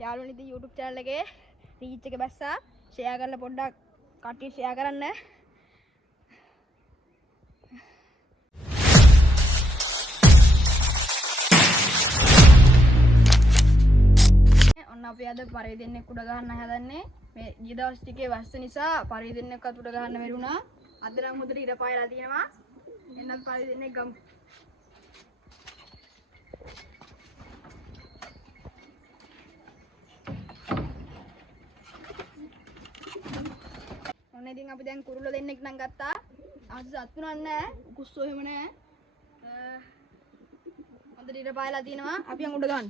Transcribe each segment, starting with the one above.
යාළුවනේ ඉතින් YouTube channel එකේ reach එක බැස්සා share කරලා පොඩ්ඩක් කට්ටිය share කරන්න. ඔන්න අපි අද පරිදෙන්නෙක් උඩ ගහන්න හදන්නේ. මේ ගිය දවස් ටිකේ වස්ස නිසා පරිදෙන්නෙක්වත් උඩ ගහන්න බැරි වුණා. අද නම් හොඳට ඉර පායලා තියෙනවා. එන්නත් පරිදෙන්නෙක් ගමු. ඔන්න ඉතින් අපි දැන් කුරුල්ල දෙන්නෙක් නම් ගත්තා. අද සත්තු නෑ, කුස්සෝ එහෙම නෑ. හොඳට ඉර පායලා තියෙනවා. අපි යන් උඩ ගන්න.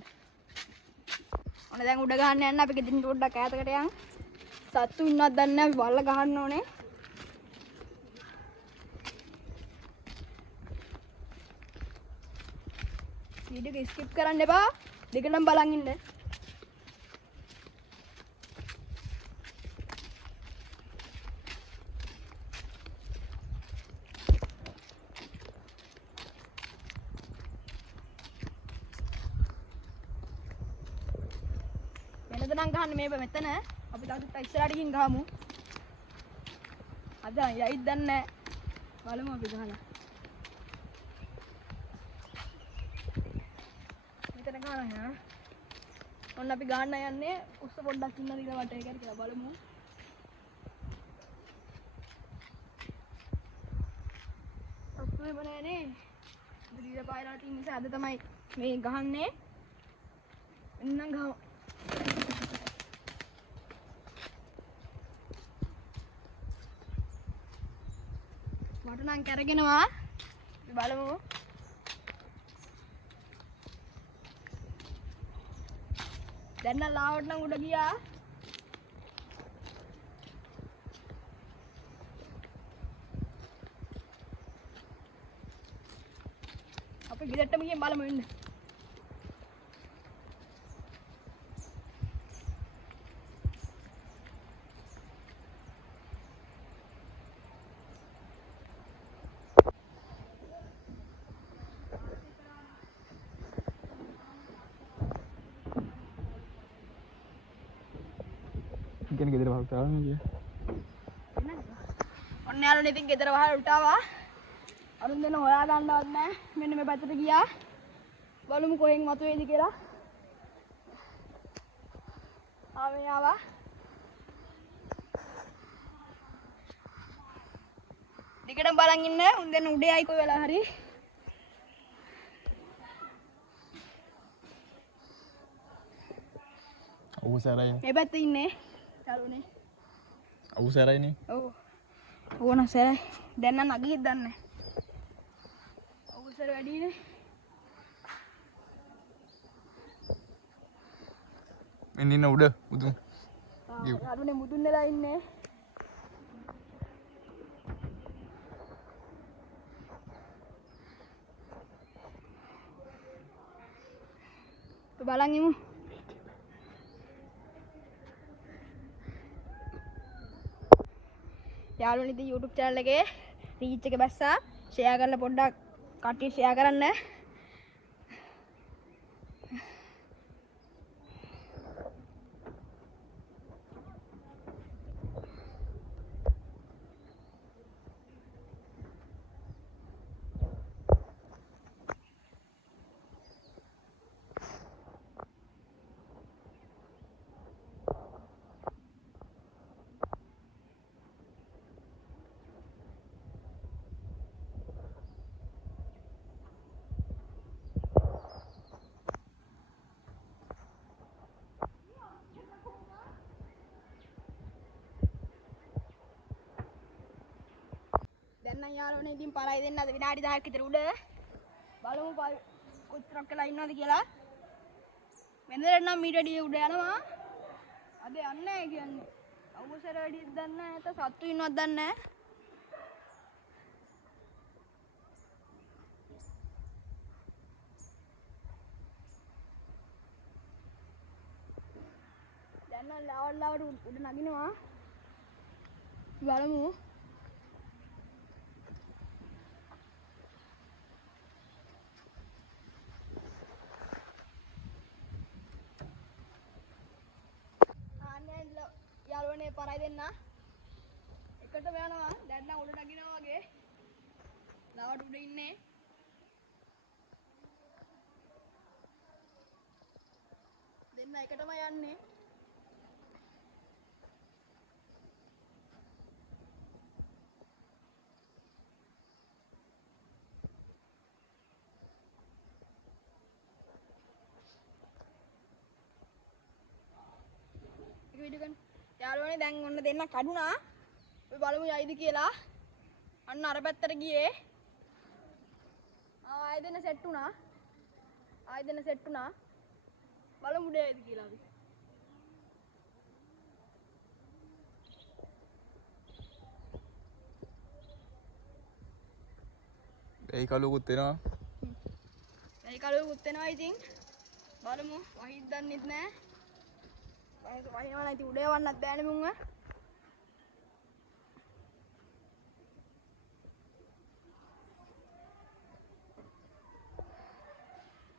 ඔන්න දැන් උඩ ගහන්න යන්න අපි ගෙදින් පොඩ්ඩක් ඈතකට යන්. සත්තු ඉන්නවද දන්නේ නැහැ. අපි බල්ලා ගහන්න ඕනේ. වීඩියෝ එක ස්කිප් කරන්න එපා. දෙකටම බලන් ඉන්න. වෙනද නම් ගහන්නේ මේ මෙතන. අපි තාත්තා ඉස්සරහට ගිහින් ගහමු. අද යයිද දන්නේ නැහැ. බලමු අපි ගහලා. මෙතන ගහනවා. ඔන්න අපි ගහන්න යන්නේ. උස්ස පොඩ්ඩක් ඉන්න දින වටේ කියලා බලමු. අපේ මොනේනේ. දින පායලා තියෙන නිසා අද තමයි මේ ගහන්නේ. එන්නම් ගහමු. මට නම් කරගෙනවා. බලමු. දැන් නම් ලාවට නම් උඩ ගියා. අපි ගෙදරටම ගිහින් බලමු ඉන්න. ඉතින් ගෙදර වහල් තාවනේ කිය. ඔන්න යාළුවනේ ඉතින් ගෙදර වහල් උටාවා. අරුන් දෙන හොයා ගන්නවත් නැහැ. මෙන්න මේ පැත්තට ගියා. බලමු කොහෙන් මතුවේද කියලා. ආවේ ආවා. දිගටම බලන් ඉන්න. උන් දෙන උඩේ ආයි කොයි වෙලාව හරි. ඔව් සරයි. මේ පැත්තේ ඉන්නේ. යාළුවනේ. ඔව් සරයිනේ. ඔව්. ඕන සරයි. දැන් නම් අගිහිත් දන්නේ නැහැ. ඔව් සර වැඩිනේ. මෙන්න ඉන්න උඩ මුදුන්. යාළුවනේ මුදුන් වෙලා ඉන්නේ. බලන් ඉමු. යාළුවනේ ඉතින් YouTube channel එකේ reach එක බැස්සා share කරලා පොඩ්ඩක් කට්ටිය share කරන්න. දැන් නම් යාළුවනේ ඉතින් පරයි දෙන්න අද විනාඩි 10ක් විතර උඩ බලමු කොච්චරක් වෙලා ඉන්නවද කියලා. වෙනදට නම් මීට වැඩිය උඩ යනවා. අද යන්නේ නැහැ කියන්නේ. අවුසර වැඩියක් දන්නේ නැහැ. නැත්නම් සත්තු ඉන්නවද දන්නේ නැහැ. දැන් නම් ලාවට උඩ නගිනවා. බලමු. යාළුවනේ පරයි දෙන්න. එකටම යනවා. දැන් නම් උඩ නගිනවා වගේ. ලාවට උඩ ඉන්නේ. දෙන්න එකටම යන්නේ. යාළුවනේ දැන් ඔන්න දෙන්න කඩුනා. අපි බලමු යයිද කියලා. අන්න අර පැත්තට ගියේ. ආයෙ දෙන්න සෙට් වුණා. ආයෙ දෙන්න සෙට් වුණා. බලමු උඩ යයිද කියලා අපි. ඒ කලුකුත් එනවා. ඒ කලුකුත් එනවා ඉතින්. බලමු වහිද්ද දන්නෙත් නෑ. වහිනවා නම් ඉතින් උඩ යවන්නත් බෑනේ මුංග.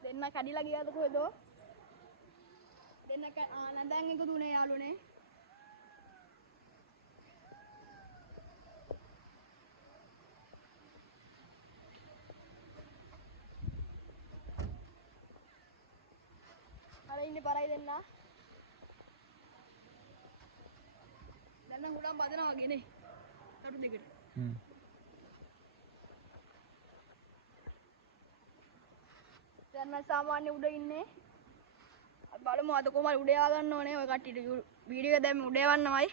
දෙන්න කඩිලා ගියාද කොහෙද? දෙන්න නැදන් එකතු උනේ යාළුවනේ. අර ඉන්නේ පරයි දෙන්න. දැන් නම් උඩම් බදනවා වගේ නේ. කටු දෙකට. දැන් මම සාමාන්‍ය උඩ ඉන්නේ. බලමු අද කොහමද උඩ යවා ගන්න ඕනේ. ඔය කට්ටියට වීඩියෝ එක දැම්ම උඩ යවන්නමයි.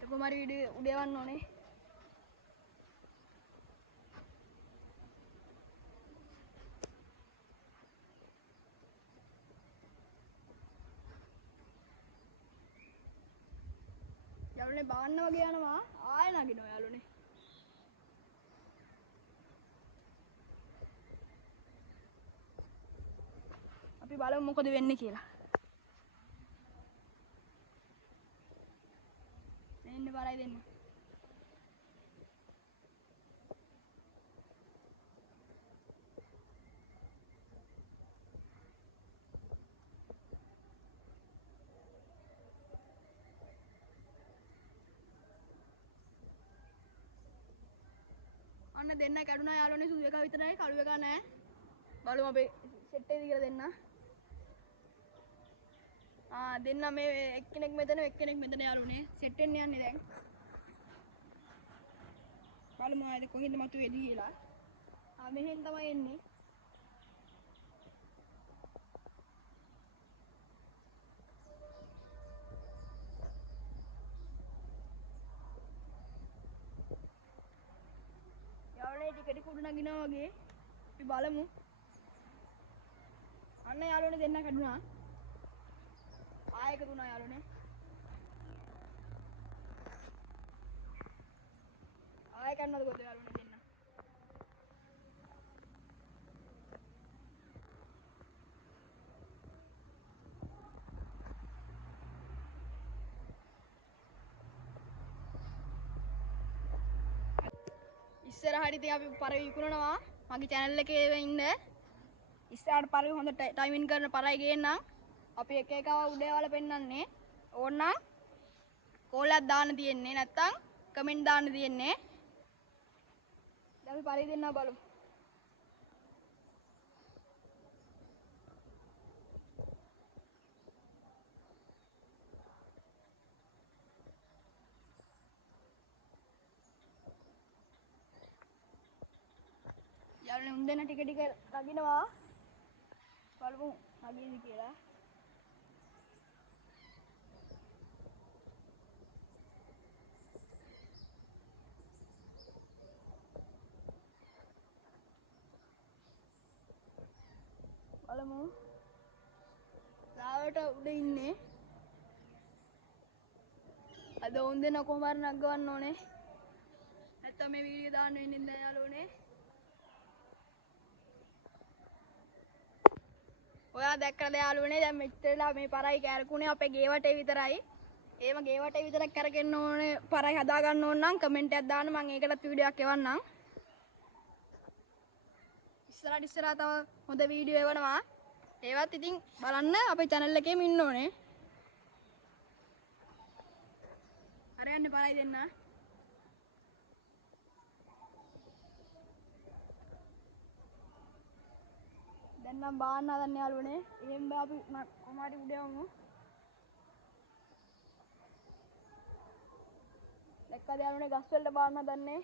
ඒක කොහමද වීඩියෝ උඩ යවන්න ඕනේ. යාළුවනේ බාන්න වගේ යනවා. ආයෙ නගිනවා යාළුවනේ. අපි බලමු මොකද වෙන්නේ කියලා. දෙන්න බරයි දෙන්න. අන්න දෙන්න කැඩුනා යාළුවනේ සුදු එක විතරයි කළු එක නෑ. බලමු අපි සෙට් එකද කියලා දෙන්න. දෙන්න මේ එක්කෙනෙක් මෙතන එක්කෙනෙක් මෙතන යාළුවනේ සෙට් වෙන්න යන්නේ දැන්. බලමු ආයෙත් කොහෙන්ද මතුවේද කියලා. මෙහෙන් තමයි එන්නේ. යාළුවනේ ටික උඩ නගිනවා වගේ. අපි බලමු. අන්න යාළුවනේ දෙන්න කැඩුනා. ආයෙ එකතු වුණා යාළුවනේ. ආයෙ කන්නද කොහෙද යාළුවනේ දෙන්න. ඉස්සරහට ඉතින් අපි පරවි විකුණනවා. මගේ channel එකේ ඉන්න. ඉස්සරහට පරවි හොඳ ටයිමින් කරන පරයි ගේන්නම්. අපි එක එකව උඩ යවලා පෙන්නන්නේ. ඕනනම් කෝල් එකක් දාන්න තියෙන්නේ නැත්නම් කමෙන්ට් දාන්න තියෙන්නේ. දැන් අපි පරි දෙන්න බලමු. යාළුවනේ උන් දෙන්න ටික ටික නගිනවා. බලමු නගින්ද කියලා. බලමු. ලාවට උඩ ඉන්නේ. අද උන් දෙන්න කොහොම හරි නගවන්න ඕනේ. නැත්නම් මේ වීඩියෝ දාන්න වෙන්නේ නැහැ යාළුවනේ. ඔයා දැක්කද යාළුවනේ දැන් මෙච්චරලා මේ පරයි කැරකුනේ අපේ ගේ වටේ විතරයි. ඒම ගේ වටේ විතරක් කරගෙන ඕනේ පරයි හදා ගන්න ඕන නම් කමෙන්ට් එකක් දාන්න මම ඒකටත් වීඩියෝ එකක් එවන්නම්. ඉස්සරහට තව හොඳ වීඩියෝ එවනවා. ඒවත් ඉතින් බලන්න අපේ channel එකේම ඉන්න ඕනේ. අර යන්නේ පරයි දෙන්න. දැන් නම් බාන්න හදන්න යාළුවනේ. එහෙම බෑ අපි කොමාරි උඩ යමු. දැක්කද යාළුවනේ ගස් වලට බාන්න හදන්නේ.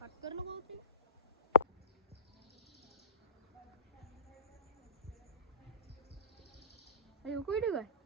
කට් කරලා කොහොමද? අය කොයිද ගන්නේ?